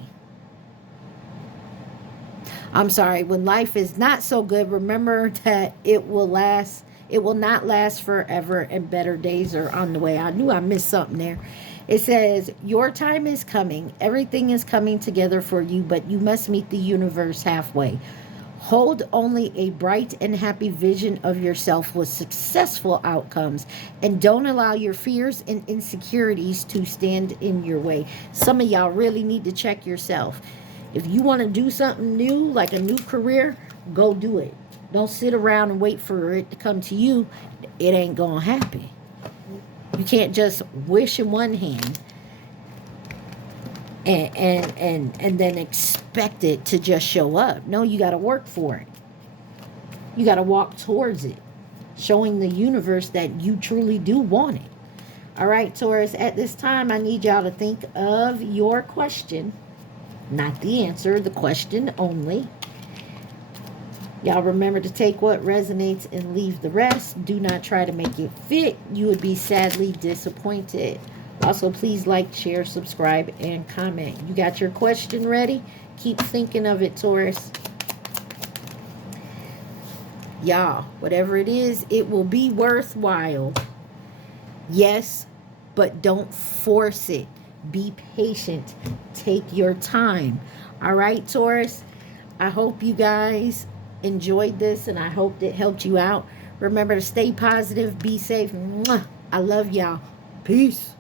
I'm sorry, when life is not so good, remember that it will not last forever and better days are on the way. I knew I missed something there. It says, your time is coming. Everything is coming together for you, but you must meet the universe halfway. Hold only a bright and happy vision of yourself with successful outcomes, and don't allow your fears and insecurities to stand in your way. Some of y'all really need to check yourself. If you want to do something new, like a new career, go do it. Don't sit around and wait for it to come to you. It ain't gonna happen. You can't just wish in one hand and then expect it to just show up. No, you got to work for it. You got to walk towards it, showing the universe that you truly do want it. All right, Taurus, at this time, I need y'all to think of your question. Not the answer, the question only. Y'all remember to take what resonates and leave the rest. Do not try to make it fit. You would be sadly disappointed. Also, please like, share, subscribe, and comment. You got your question ready? Keep thinking of it, Taurus. Y'all, whatever it is, it will be worthwhile. Yes, but don't force it. Be patient. Take your time. All right, Taurus? I hope you guys enjoyed this, and I hope it helped you out. Remember to stay positive, be safe. Mwah. I love y'all. Peace.